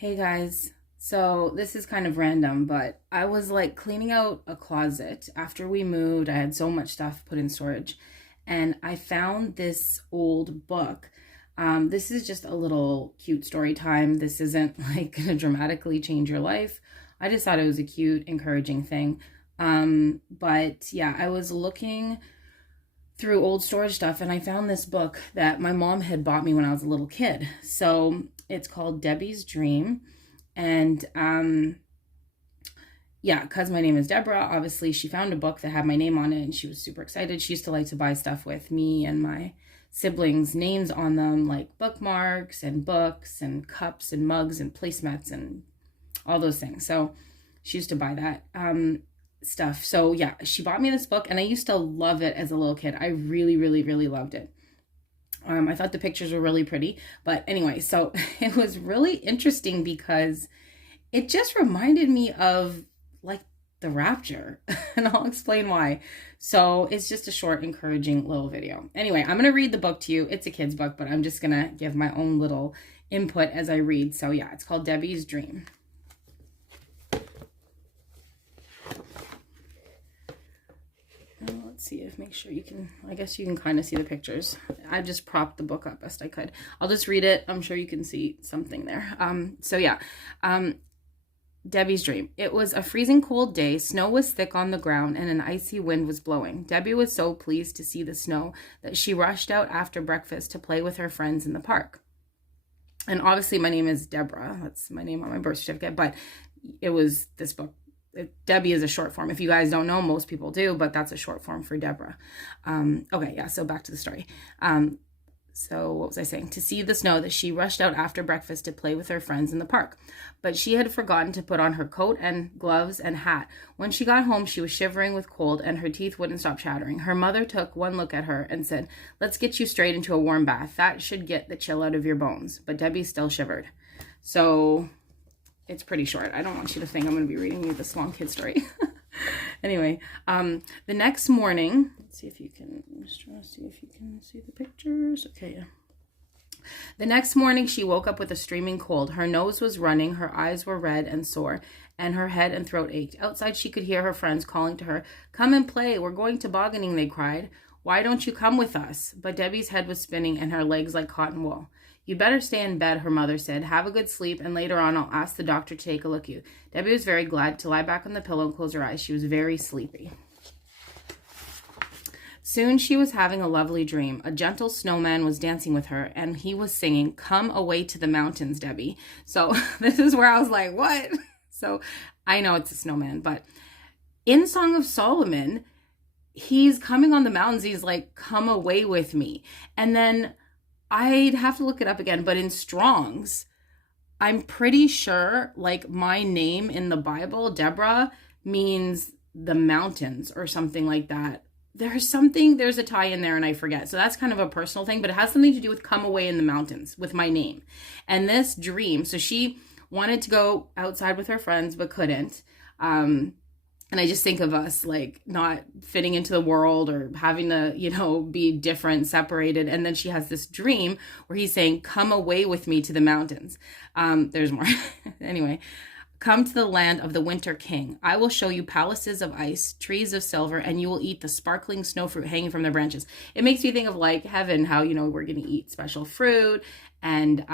Hey guys, so this is kind of random, but I was like cleaning out a closet after we moved. I had so much stuff put in storage, and I found this old book. This is just a little cute story time. This isn't like gonna dramatically change your life. I just thought it was a cute, encouraging thing. But yeah, I was looking through old storage stuff and I found this book that my mom had bought me when I was a little kid. So it's called Debbie's Dream. And yeah, because my name is Deborah, obviously she found a book that had my name on it and she was super excited. She used to like to buy stuff with me and my siblings' names on them, like bookmarks and books and cups and mugs and placemats and all those things. So she used to buy that. Stuff. So yeah, she bought me this book and I used to love it as a little kid. I really, really, really loved it. I thought the pictures were really pretty. But anyway, so it was really interesting because it just reminded me of like the rapture. And I'll explain why. So it's just a short, encouraging little video. Anyway, I'm going to read the book to you. It's a kid's book, but I'm just going to give my own little input as I read. So yeah, it's called Debbie's Dream. Let's see if make sure you can, I guess you can kind of see the pictures. I just propped the book up best I could. I'll just read it. I'm sure you can see something there. So yeah, Debbie's Dream. It was a freezing cold day. Snow was thick on the ground and an icy wind was blowing. Debbie was so pleased to see the snow that she rushed out after breakfast to play with her friends in the park. And obviously my name is Deborah. That's my name on my birth certificate, but it was this book. Debbie is a short form. If you guys don't know, most people do, but that's a short form for Deborah. Okay, yeah, so back to the story. So what was I saying? To see the snow, that she rushed out after breakfast to play with her friends in the park. But she had forgotten to put on her coat and gloves and hat. When she got home, she was shivering with cold and her teeth wouldn't stop chattering. Her mother took one look at her and said, "Let's get you straight into a warm bath. That should get the chill out of your bones." But Debbie still shivered. So it's pretty short. I don't want you to think I'm going to be reading you this long kid story. Anyway, the next morning, let's see if you can, I'm just trying to see if you can see the pictures. Okay, yeah. The next morning, she woke up with a streaming cold. Her nose was running, her eyes were red and sore, and her head and throat ached. Outside, she could hear her friends calling to her, "Come and play, we're going tobogganing," they cried. "Why don't you come with us?" But Debbie's head was spinning and her legs like cotton wool. "You'd better stay in bed," her mother said. "Have a good sleep, and later on I'll ask the doctor to take a look at you." Debbie was very glad to lie back on the pillow and close her eyes. She was very sleepy. Soon she was having a lovely dream. A gentle snowman was dancing with her, and he was singing, "Come away to the mountains, Debbie." So this is where I was like, what? So I know it's a snowman, but in Song of Solomon, he's coming on the mountains. He's like, "Come away with me." And then I'd have to look it up again, but in Strong's, I'm pretty sure like my name in the Bible, Deborah, means the mountains or something like that. There's a tie in there and I forget. So that's kind of a personal thing, but it has something to do with come away in the mountains with my name. And this dream, so she wanted to go outside with her friends, but couldn't. And I just think of us like not fitting into the world or having to, be different, separated. And then she has this dream where he's saying, "Come away with me to the mountains." There's more. Anyway, "Come to the land of the winter king. I will show you palaces of ice, trees of silver, and you will eat the sparkling snow fruit hanging from their branches." It makes me think of like heaven, how, we're going to eat special fruit and,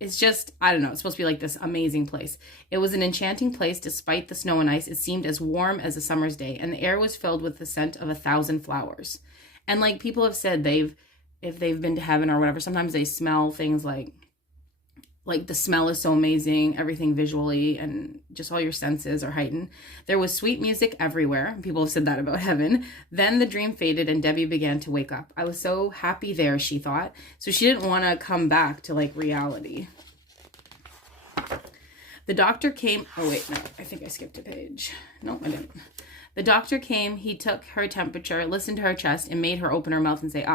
it's just, I don't know, it's supposed to be like this amazing place. It was an enchanting place despite the snow and ice. It seemed as warm as a summer's day, and the air was filled with the scent of 1,000 flowers. And like people have said, if they've been to heaven or whatever, sometimes they smell things like the smell is so amazing, everything visually and just all your senses are heightened. There was sweet music everywhere. People have said that about heaven. Then the dream faded and Debbie began to wake up. I was so happy there, she thought. So she didn't want to come back to like reality. The doctor came. Oh, wait, no, I think I skipped a page. No, I didn't. The doctor came, he took her temperature, listened to her chest, and made her open her mouth and say,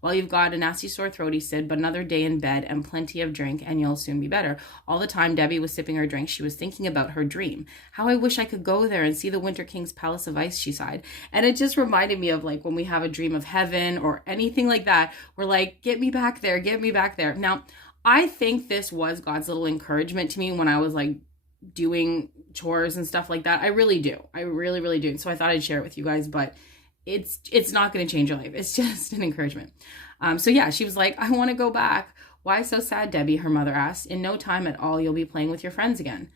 "Well, you've got a nasty sore throat," he said, "but another day in bed and plenty of drink, and you'll soon be better." All the time Debbie was sipping her drink, she was thinking about her dream. "How I wish I could go there and see the Winter King's palace of ice," she sighed. And it just reminded me of like when we have a dream of heaven or anything like that, we're like, get me back there, get me back there. Now, I think this was God's little encouragement to me when I was like doing chores and stuff like that. I really do. I really, really do. So I thought I'd share it with you guys, but it's not going to change your life. It's just an encouragement. So yeah, she was like, I want to go back. Why so sad, Debbie? Her mother asked. In no time at all, you'll be playing with your friends again.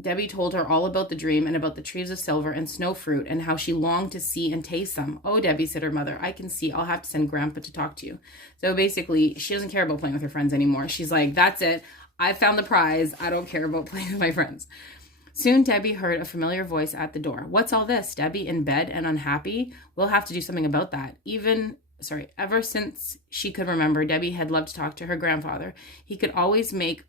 Debbie told her all about the dream and about the trees of silver and snow fruit and how she longed to see and taste them. Oh, Debbie, said her mother, I can see. I'll have to send Grandpa to talk to you. So basically, she doesn't care about playing with her friends anymore. She's like, that's it. I found the prize. I don't care about playing with my friends. Soon, Debbie heard a familiar voice at the door. What's all this? Debbie in bed and unhappy? We'll have to do something about that. Ever since she could remember, Debbie had loved to talk to her grandfather. He could always make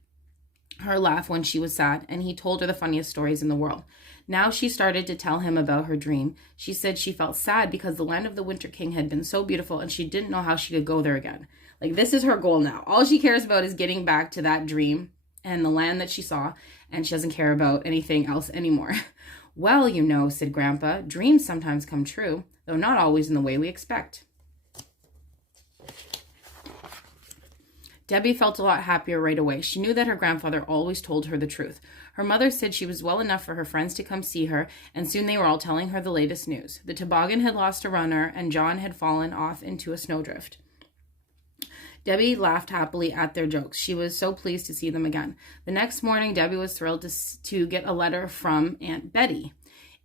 her laugh when she was sad, and he told her the funniest stories in the world. Now she started to tell him about her dream. She said she felt sad because the land of the Winter King had been so beautiful and she didn't know how she could go there again. Like, this is her goal now. All she cares about is getting back to that dream and the land that she saw, and she doesn't care about anything else anymore. Well, you know, said Grandpa, dreams sometimes come true, though not always in the way we expect. Debbie felt a lot happier right away. She knew that her grandfather always told her the truth. Her mother said she was well enough for her friends to come see her, and soon they were all telling her the latest news. The toboggan had lost a runner, and John had fallen off into a snowdrift. Debbie laughed happily at their jokes. She was so pleased to see them again. The next morning, Debbie was thrilled to get a letter from Aunt Betty.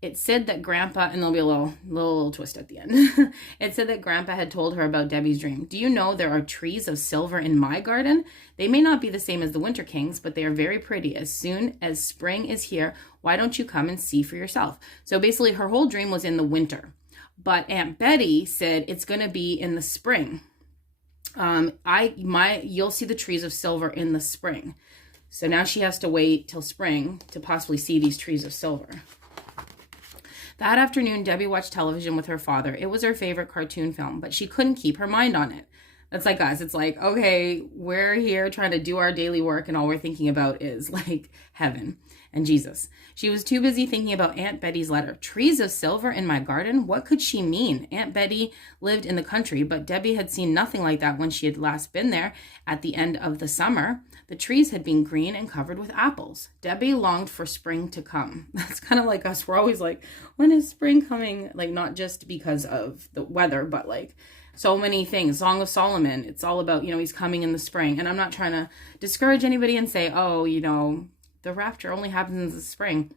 It said that Grandpa, and there'll be a little twist at the end. It said that Grandpa had told her about Debbie's dream. Do you know there are trees of silver in my garden? They may not be the same as the Winter King's, but they are very pretty. As soon as spring is here, why don't you come and see for yourself? So basically, her whole dream was in the winter. But Aunt Betty said it's going to be in the spring. You'll see the trees of silver in the spring. So now she has to wait till spring to possibly see these trees of silver. That afternoon, Debbie watched television with her father. It was her favorite cartoon film, but she couldn't keep her mind on it. That's like us. It's like, okay, we're here trying to do our daily work, and all we're thinking about is like heaven and Jesus. She was too busy thinking about Aunt Betty's letter. Trees of silver in my garden? What could she mean? Aunt Betty lived in the country, but Debbie had seen nothing like that when she had last been there at the end of the summer. The trees had been green and covered with apples. Debbie longed for spring to come. That's kind of like us. We're always like, when is spring coming? Like, not just because of the weather, but like so many things. Song of Solomon, it's all about, he's coming in the spring. And I'm not trying to discourage anybody and say, the rapture only happens in the spring.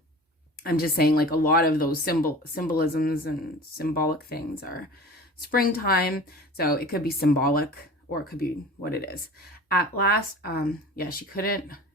I'm just saying, like, a lot of those symbolisms and symbolic things are springtime. So it could be symbolic, or it could be what it is. At last,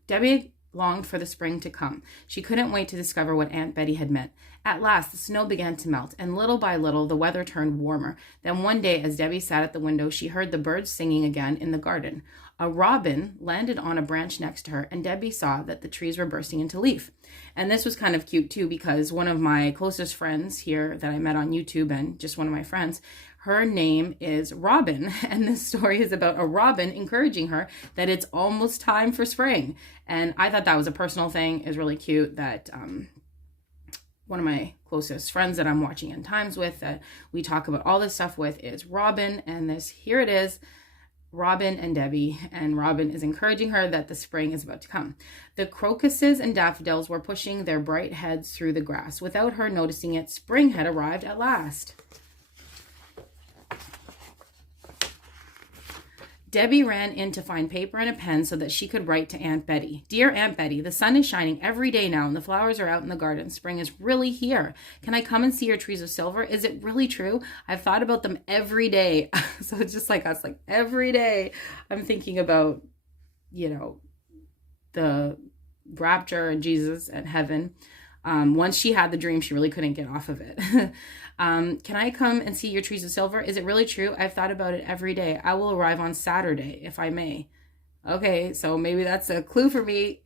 Debbie longed for the spring to come. She couldn't wait to discover what Aunt Betty had meant. At last, the snow began to melt, and little by little, the weather turned warmer. Then one day, as Debbie sat at the window, she heard the birds singing again in the garden. A robin landed on a branch next to her, and Debbie saw that the trees were bursting into leaf. And this was kind of cute, too, because one of my closest friends here that I met on YouTube, and just one of my friends, her name is Robin, and this story is about a robin encouraging her that it's almost time for spring. And I thought that was a personal thing. It was really cute that one of my closest friends that I'm watching End Times with, that we talk about all this stuff with, is Robin. And here it is, Robin and Debbie, and Robin is encouraging her that the spring is about to come. The crocuses and daffodils were pushing their bright heads through the grass. Without her noticing it, spring had arrived at last. Debbie ran in to find paper and a pen so that she could write to Aunt Betty. Dear Aunt Betty, the sun is shining every day now and the flowers are out in the garden. Spring is really here. Can I come and see your trees of silver? Is it really true? I've thought about them every day. So it's just like us, like every day I'm thinking about, the rapture and Jesus and heaven. Once she had the dream, she really couldn't get off of it. Can I come and see your trees of silver? Is it really true? I've thought about it every day. I will arrive on Saturday, if I may. Okay, so maybe that's a clue for me.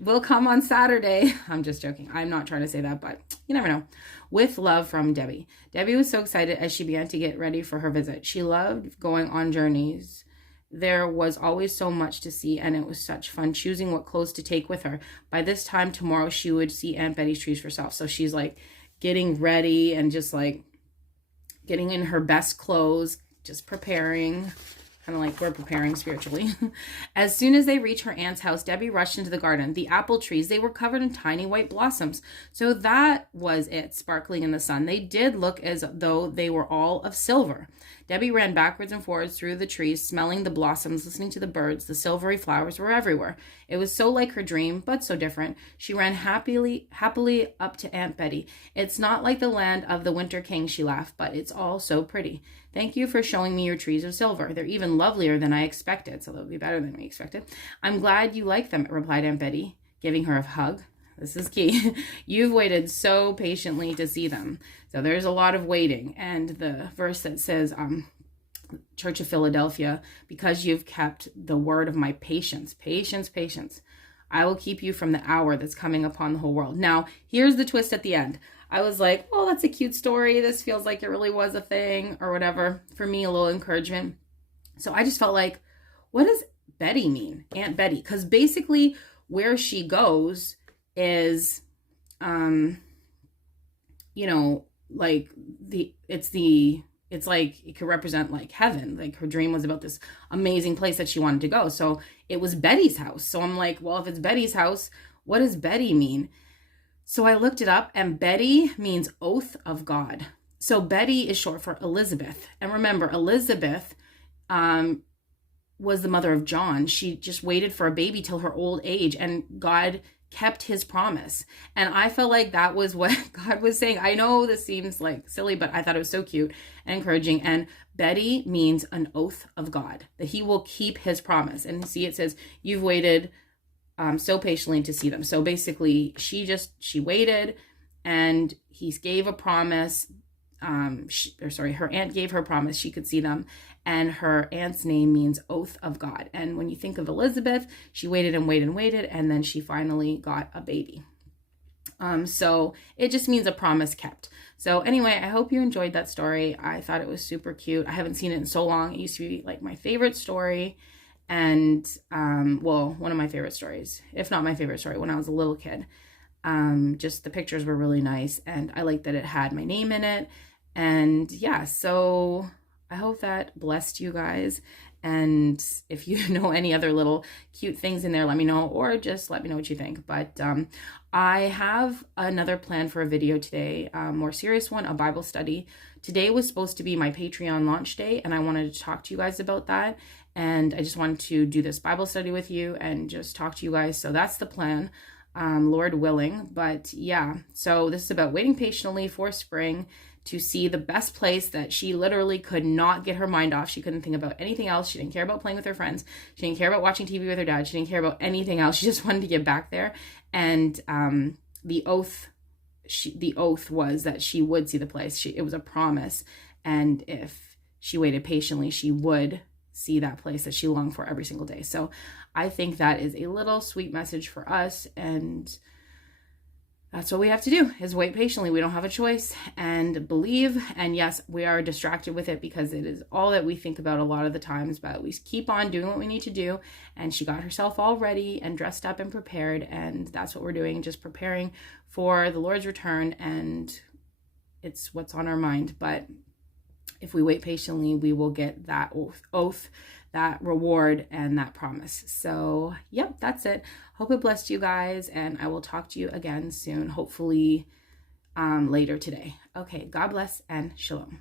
We'll come on Saturday. I'm just joking. I'm not trying to say that, but you never know. With love from Debbie. Debbie was so excited as she began to get ready for her visit. She loved going on journeys. There was always so much to see, and it was such fun choosing what clothes to take with her. By this time tomorrow, she would see Aunt Betty's trees for herself. So she's like getting ready and just like getting in her best clothes, just preparing kind of like we're preparing spiritually. As soon as they reached her aunt's house, Debbie rushed into the garden. The apple trees, they were covered in tiny white blossoms. So that was it, sparkling in the sun. They did look as though they were all of silver. Debbie ran backwards and forwards through the trees, smelling the blossoms, listening to the birds. The silvery flowers were everywhere. It was so like her dream, but so different. She ran happily up to Aunt Betty. It's not like the land of the Winter King, she laughed, but it's all so pretty. Thank you for showing me your trees of silver. They're even lovelier than I expected, so they'll be better than we expected. I'm glad you like them, replied Aunt Betty, giving her a hug. This is key. You've waited so patiently to see them. So there's a lot of waiting. And the verse that says, Church of Philadelphia, because you've kept the word of my patience, I will keep you from the hour that's coming upon the whole world. Now, here's the twist at the end. I was like, oh, that's a cute story. This feels like it really was a thing or whatever. For me, a little encouragement. So I just felt like, what does Betty mean? Aunt Betty. Because basically where she goes is, like it's like it could represent like heaven. Like her dream was about this amazing place that she wanted to go. So it was Betty's house. So I'm like, well, if it's Betty's house, what does Betty mean? So I looked it up, and Betty means oath of God. So Betty is short for Elizabeth. And remember, Elizabeth was the mother of John. She just waited for a baby till her old age, and God kept his promise. And I felt like that was what God was saying. I know this seems like silly, but I thought it was so cute and encouraging. And Betty means an oath of God, that he will keep his promise. And see, it says, you've waited so patiently to see them. So basically she waited, and he gave a promise. Her aunt gave her promise she could see them, and her aunt's name means oath of God. And when you think of Elizabeth, she waited and waited and waited, and then she finally got a baby. So it just means a promise kept. So anyway, I hope you enjoyed that story. I thought it was super cute. I haven't seen it in so long. It used to be like my favorite story, and one of my favorite stories, if not my favorite story, when I was a little kid. Just the pictures were really nice, and I liked that it had my name in it. And yeah, so I hope that blessed you guys. And if you know any other little cute things in there, let me know, or just let me know what you think. But I have another plan for a video today, a more serious one, a Bible study. Today was supposed to be my Patreon launch day, and I wanted to talk to you guys about that. And I just wanted to do this Bible study with you and just talk to you guys. So that's the plan, Lord willing. But yeah, so this is about waiting patiently for spring to see the best place that she literally could not get her mind off. She couldn't think about anything else. She didn't care about playing with her friends. She didn't care about watching TV with her dad. She didn't care about anything else. She just wanted to get back there. And the oath was that she would see the place. It was a promise. And if she waited patiently, she would see that place that she longed for every single day. So I think that is a little sweet message for us, and that's what we have to do, is wait patiently. We don't have a choice, and believe. And yes, we are distracted with it because it is all that we think about a lot of the times, but we keep on doing what we need to do. And she got herself all ready and dressed up and prepared, and that's what we're doing, just preparing for the Lord's return. And it's what's on our mind. But if we wait patiently, we will get that oath, that reward, and that promise. So, yep, that's it. Hope it blessed you guys, and I will talk to you again soon, hopefully later today. Okay, God bless and shalom.